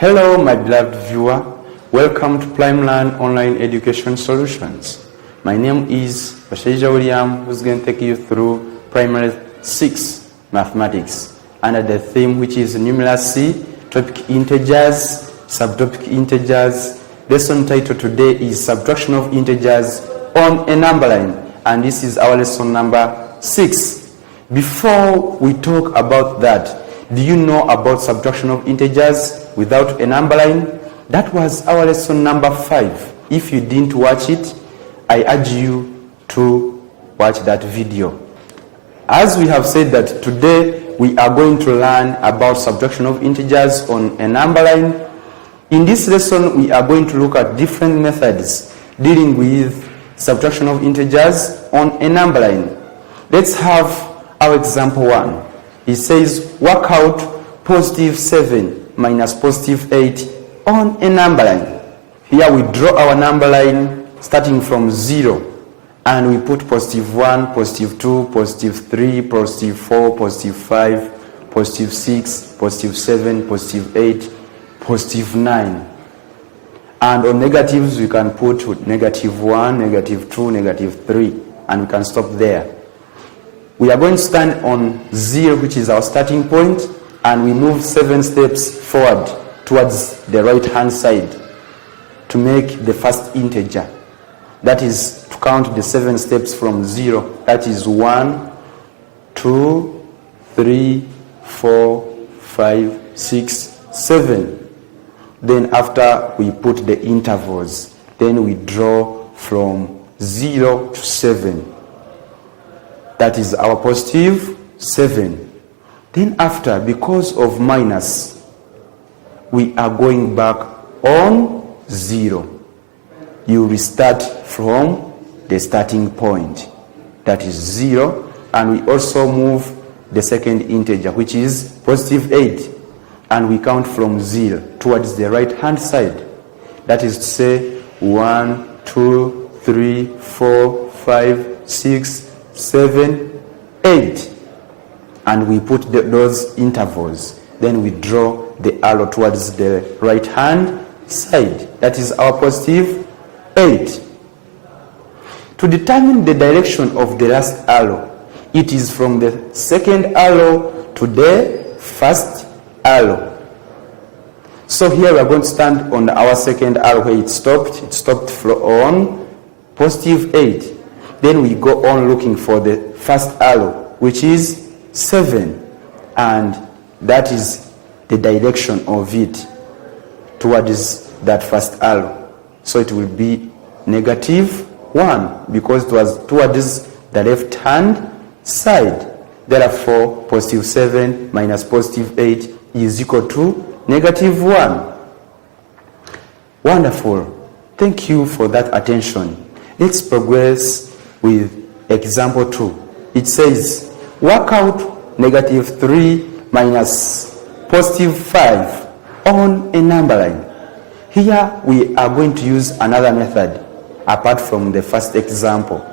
Hello, my beloved viewer. Welcome to PrimeLearn Online Education Solutions. My name is Bashaija William, who's going to take you through Primary 6 Mathematics under the theme which is numeracy, topic integers, subtopic integers. Lesson title today is Subtraction of Integers on a Number Line, and this is our lesson number 6. Before we talk about that, do you know about subtraction of integers without a number line? That was our lesson number 5. If you didn't watch it, I urge you to watch that video. As we have said that today we are going to learn about subtraction of integers on a number line. In this lesson we are going to look at different methods dealing with subtraction of integers on a number line. Let's have our example 1. It says work out positive 7 minus positive 8 on a number line. Here we draw our number line starting from 0, and we put positive 1, positive 2, positive 3, positive 4, positive 5, positive 6, positive 7, positive 8, positive 9. And on negatives we can put negative 1, negative 2, negative 3, and we can stop there. We are going to stand on 0, which is our starting point, and we move 7 steps forward towards the right hand side to make the first integer. That is to count the 7 steps from 0. That is 1, 2, 3, 4, 5, 6, 7. Then after we put the intervals, then we draw from 0 to 7. That is our positive 7. Then after, because of minus, we are going back on 0. You restart from the starting point. That is 0. And we also move the second integer, which is positive 8. And we count from 0 towards the right hand side. That is to say 1, 2, 3, 4, 5, 6, 7, 8, and we put those intervals. Then we draw the arrow towards the right hand side. That is our positive 8. To determine the direction of the last arrow, it is from the second arrow to the first arrow. So here we are going to stand on our second arrow where it stopped. It stopped on positive 8. Then we go on looking for the first arrow, which is 7, and that is the direction of it towards that first arrow. So it will be negative 1 because it was towards the left hand side. Therefore, positive 7 minus positive 8 is equal to negative 1. Wonderful. Thank you for that attention. Let's progress with example 2. It says work out negative 3 minus positive 5 on a number line. Here we are going to use another method apart from the first example.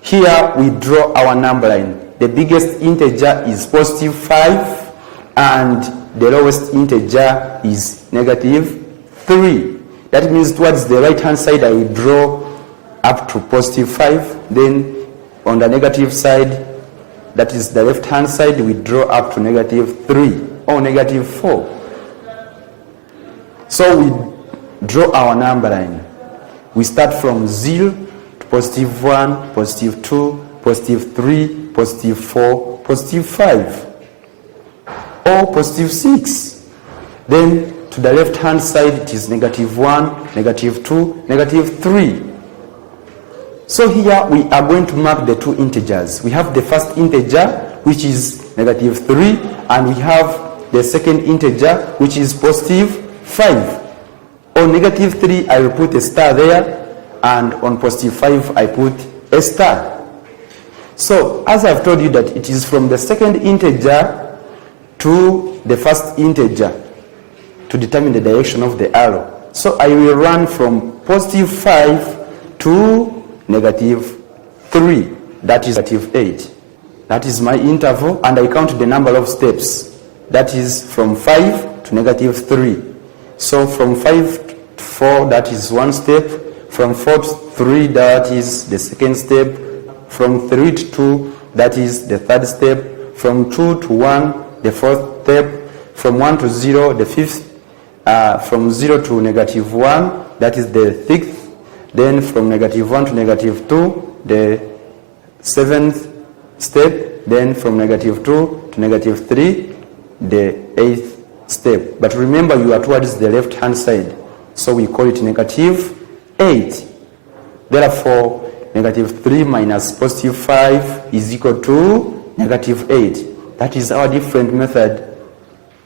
Here we draw our number line. The biggest integer is positive 5 and the lowest integer is negative 3. That means towards the right hand side I will draw up to positive 5, then on the negative side, that is the left hand side, we draw up to negative 3 or negative 4. So we draw our number line. We start from 0 to positive 1, positive 2, positive 3, positive 4, positive 5, or positive 6. Then to the left hand side it is negative 1, negative 2, negative 3. So here we are going to mark the two integers. We have the first integer, which is negative 3, and we have the second integer, which is positive 5. On negative 3, I will put a star there, and on positive 5, I put a star. So, as I've told you that it is from the second integer to the first integer to determine the direction of the arrow. So, I will run from positive 5 to negative 3, that is negative 8. That is my interval, and I count the number of steps. That is from 5 to negative 3. So from 5 to 4, that is one step. From 4 to 3, that is the second step. From 3 to 2, that is the third step. From 2 to 1, the fourth step. From 1 to 0, the fifth. From 0 to -1, that is the sixth. Then from -1 to -2, the seventh step. Then from -2 to -3, the eighth step. But remember, you are towards the left hand side, so we call it -8. Therefore, -3 minus +5 is equal to -8. That is our different method.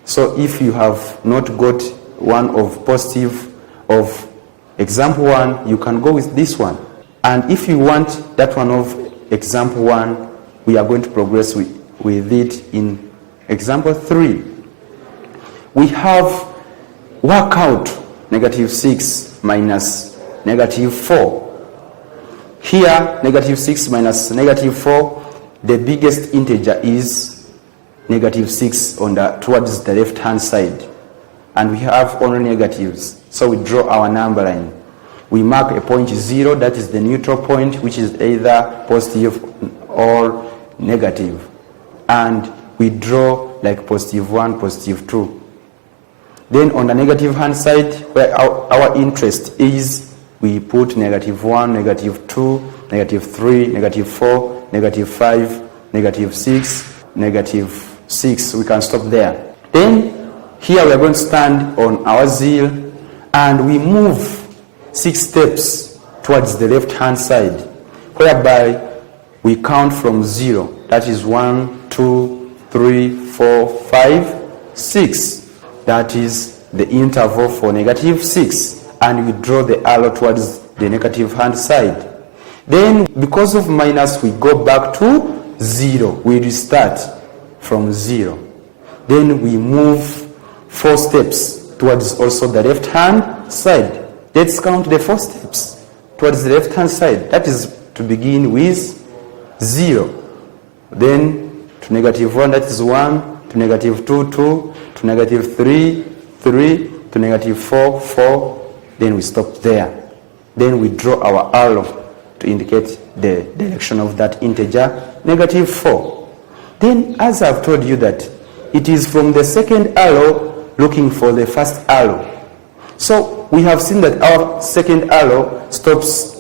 So if you have not got one of positive of example 1, you can go with this one. And if you want that one of example 1, we are going to progress with it in example 3. We have work out -6 minus -4. Here, -6 minus -4, the biggest integer is -6 towards the left hand side. And we have only negatives. So we draw our number line. We mark a point 0, that is the neutral point, which is either positive or negative. And we draw like +1, +2. Then on the negative hand side, where our interest is, we put -1, -2, -3, -4, -5, -6, -6. We can stop there. Then here we are going to stand on our zeal and we move 6 steps towards the left hand side, whereby we count from 0. That is 1, 2, 3, 4, 5, 6. That is the interval for -6. And we draw the arrow towards the negative hand side. Then because of minus, we go back to 0. We restart from 0. Then we move 4 steps towards also the left hand side. Let's count the 4 steps towards the left hand side. That is to begin with 0. Then to -1, that is 1, to -2, 2, to -3, 3, to -4, 4. Then we stop there. Then we draw our arrow to indicate the direction of that integer, -4. Then, as I've told you that it is from the second arrow looking for the first arrow. So we have seen that our second arrow stops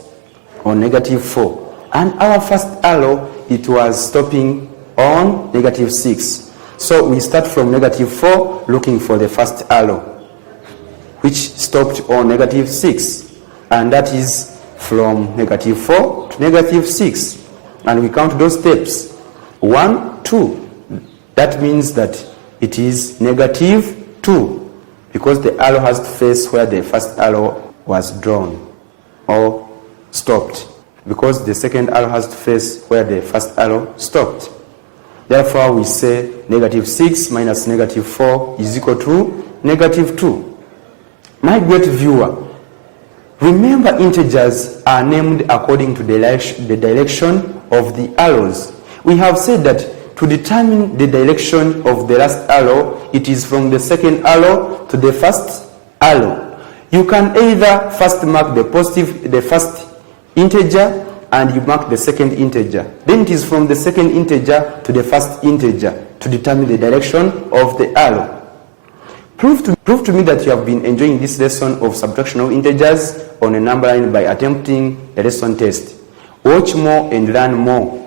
on -4. And our first arrow, it was stopping on -6. So we start from -4 looking for the first arrow, which stopped on -6. And that is from -4 to -6. And we count those steps. 1, 2. That means that it is -2, because the arrow has to face where the first arrow was drawn or stopped, because the second arrow has to face where the first arrow stopped. Therefore, we say -6 minus -4 is equal to -2. My great viewer, remember integers are named according to the direction of the arrows. We have said that to determine the direction of the last arrow, it is from the second arrow to the first arrow. You can either first mark the first integer, and you mark the second integer. Then it is from the second integer to the first integer to determine the direction of the arrow. Prove to me that you have been enjoying this lesson of subtraction of integers on a number line by attempting the lesson test. Watch more and learn more.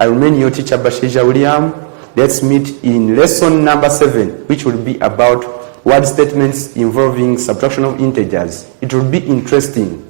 I remain your teacher, Basheja William. Let's meet in lesson number 7, which will be about word statements involving subtraction of integers. It will be interesting.